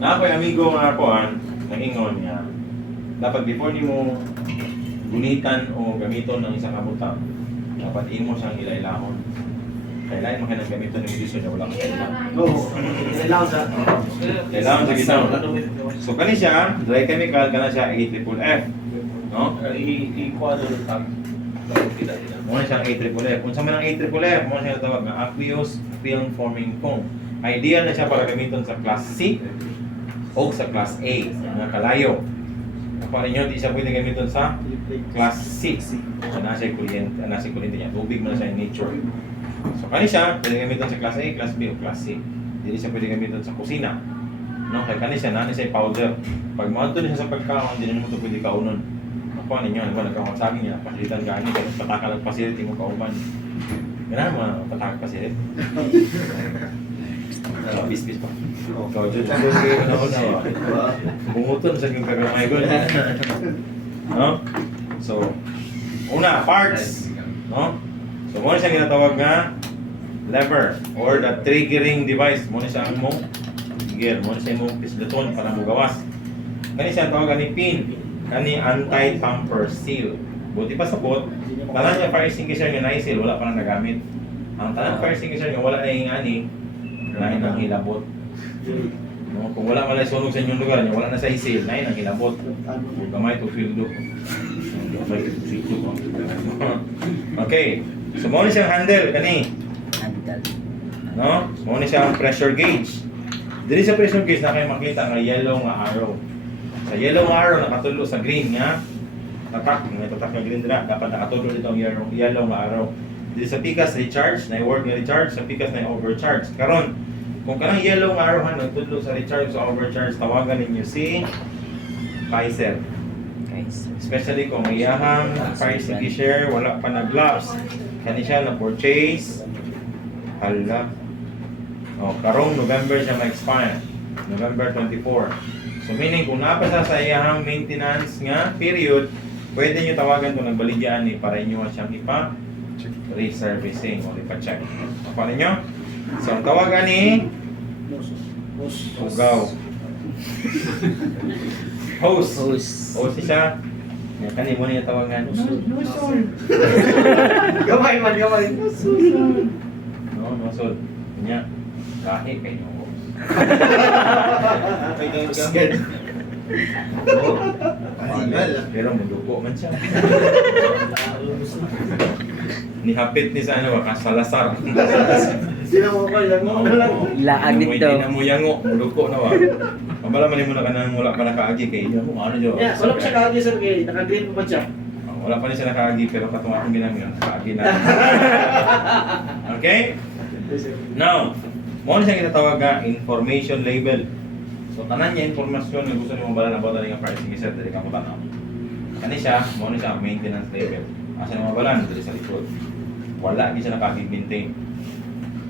Na ako'y amigo nga ako, nag-ingon niya, dapat before ni mo gunitan o gamiton ng isang kabutang, dapat imo siyang ilailahon. Kailangan mo ka ng gamiton ng edisyon na wala kang kailangan. Oo. Kailangan sa... Kailangan sa ginaw. So kani siya, dry chemical, kana siya AFFF. No? I-kuha na yung tag. Muna siyang AFFF. Kung sa man ang AFFF, muna siya natawag na aqueous film forming foam. Ideal na siya para gamiton sa class C o sa class A, mga kalayo. Kapag ninyo, di siya pwede gamiton sa class C. Nasa kuryente niya. Tubig mo na siya in nature. So kani siya, pwede gamiton sa class A, class B o class C. Hindi siya pwede gamiton sa kusina. No, kaya kani siya, nani siya powder. Pag maunto niya sa pagkaon, hindi naman ito pwede kaunon. Ako ninyo, nagkakasagin niya, pasilitan ka niya, kaya patakal ang pasiliti mo kauban. Ganaan mo, patakal pasilit. Bis-bis pa. Ikaw dyan, bunguton sa yung kagamay ko. No? So, una, parts. No? So, muna siya ginatawag nga lever or the triggering device. Muna siya ang mong gear. Muna siya mong pisleton para mo gawas. Kani siya ang tawagan ni pin. Kani anti-tamper seal. Buti pa sa bot, tanan niya fire extinguisher nga na-seal, wala pa nang nagamit. Ang tanan fire extinguisher nga wala na yung ani, nahin ang hilabot. No, kung wala malay sunog sa inyong lugar niya, wala na sa isil, nahin ang hilabot. Huwag gamay to field do. Okay. So, muna siyang handle, kani. No? Muna siyang pressure gauge. Dili sa pressure gauge na kayo makita ng yellow nga arrow. Sa yellow nga arrow, nakatulo sa green nga. Tatak, may tatak nga green dira. Dapat nakatulo dito ang yellow nga arrow. Dili sa pikas, recharge. Na-work nga recharge. Sa pikas, na-overcharge. Karon, kung kanang yellow nga arrow, nagtulo sa recharge sa overcharge, tawagan ninyo si Kaiser. Especially kung iyahang fire extinguisher, wala pa na gloves. Kani siya na-purchase. Hala. O, karong November siya ma-expire. November 24. So meaning, kung napasa sa iyahang maintenance nga period, pwede nyo tawagan kung nagbaligyaan ni para inyo siyang ipa-reservicing o ipa-check. Paano nyo? So, ang tawagan ni Ugaw. Host. Host siya. Yan, kani mo niya tawagan. Nosol. Gamay man, gamay. Nosol. Kanya, kahi kayo yung host. Pero munduko man siya. Nihapit ni sa ano, kasalasar. Sila mo ba, yan mo lang. Laag Hindi dito. na mo yango, munduko na wa. Mabala man mo na ka nang wala pa nakaagi kay iyo. Ano jo? Yeah, wala pa siya kaagi sa kay, naka-green pa ba siya? Wala pa rin siya nakaagi pero katong akong ginamit, nakaagi na. Okay? Now, mo na siya kinatawag nga information label. So tanan niya impormasyon nga gusto nimo bala na bota nga pricing set dili ka mabanaw. Kani siya, mo na siya maintenance label. Asa na mabalan dili sa likod. Wala gyud siya nakagi-maintain.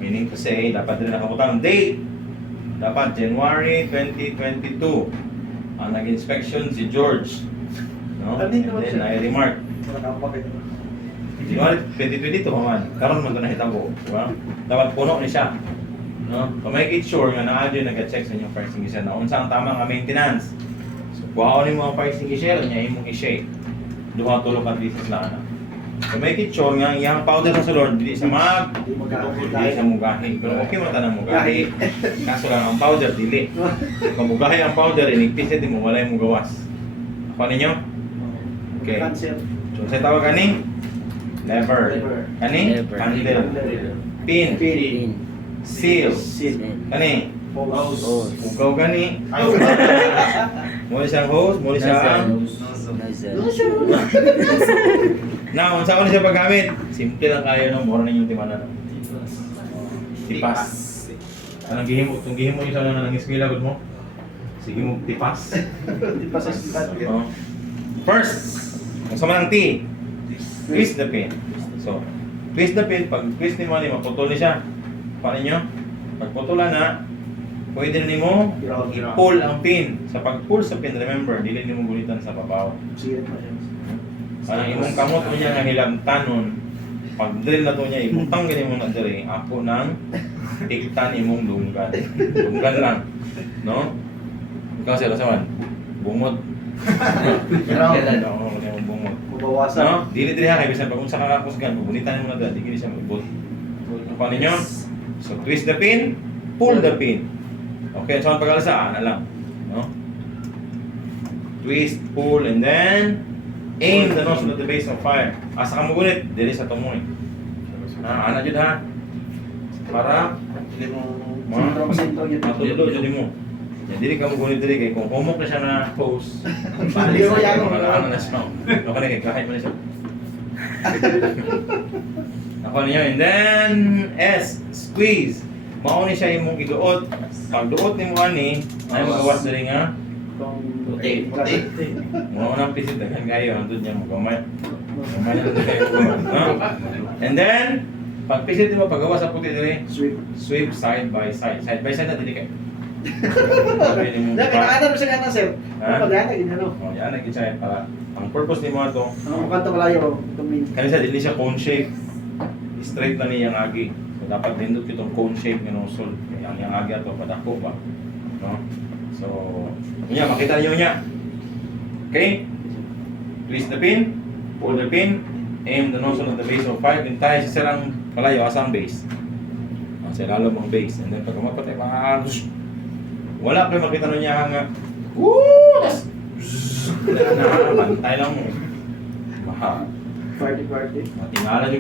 Meaning to say, dapat din nakabutang date. Dapat January 2022. Ang nag-inspection si George. No? And then I-remark. January 2022 man. Karon man ito nahitabo. Diba? Dapat puno ni siya. No? So make it sure nga na-adyo nag-check sa inyong fire extinguisher na unsa ang tamang maintenance. So kuhaon ni mo ang fire extinguisher, niya imong i-shake. Duha tulog at pieces na ana. So make it sure nga iyang powder sa sulod dili sa dili sa mugahi. Pero okay man tanang mugahi. Kaso lang ang powder dili. Kung mugahi ang powder inigpis di mo walay mo gawas. Ako ninyo? Okay. So sa tawag ani lever. Kani handle. Pin. Seal. Kani ugaw gani. Muli siyang hose, muli siyang now, unsa ko na siya paggamit? Simple lang kayo no, mura na yung timanan. Tipas. Anong gihimo? Kung gihimo yung sana ng eskwela gud mo? Sige mo tipas. Tipas sa sikat. First, unsa man ang T? Twist the pin. So, twist the pin, pag twist ni mo maputol ni siya. Paano nyo? Pag putulan na, pwede na mo i-pull ang pin. Sa pag-pull sa pin, remember, dili nimo gulitan sa babaw. Ang imong kamot mo niya nga hilamtanon, pag drill na to niya, ibutang ganyan mo na diri, ako ng tiktan imong dunggan. Dunggan lang. No? Ikaw sir, asaman? Bungod. Pero, Oo, kanya mong bungod. mabawasan. No? Dili dili ha kay bisan pag unsa ka kakusgan, bunitan mo na dali kini siya magbot. Ang paano ninyo? So twist the pin, pull the pin. Okay, so ang pag-alasa ana lang, no? Twist, pull, and then aim the nozzle at the base of fire. Asa ka magunit, dili sa tumoy. Ana jud ha. Para Hindi mo sentro yun. matulo jud mo. Yan dili ka magunit dili kay kung humok na siya na hose. Hindi mo yan. Ano na siya. Okay na kay kahit mo na siya. Ako niyo, and then S, squeeze. Mao ni siya imong iduot. Pag duot nimo ani, ay magawas diri nga. Puti. Mo nang pisit daghan kayo andun niya mo gamay. Gamay na dito kayo. No? And then pag pisit mo pagawa sa puti diri, Sweet. sweep side by side. Side by side na dili kay. Sabi ni mo. Yan, kinakaanan mo siya nga sir. Ha? Kapag yan, ginano. Oh, yan ang kitsa para ang purpose nimo ato. Ang kanto malayo, itumin. Kanisa dili siya cone shape. Straight na niya ang agi. So dapat nindot kitong cone shape nga nozzle. Ang yang agi ato padako ba. No? So, niya makita niyo niya. Okay? Twist the pin, pull the pin, aim the nozzle at the base of 5, then tayo sa sirang palayo asang base. Sa lalo mong base. And then pag mapatay wala kayo makita nun niya nga. Woo! Tas bantay lang mo. Mahal. Party. Matingala nyo ka.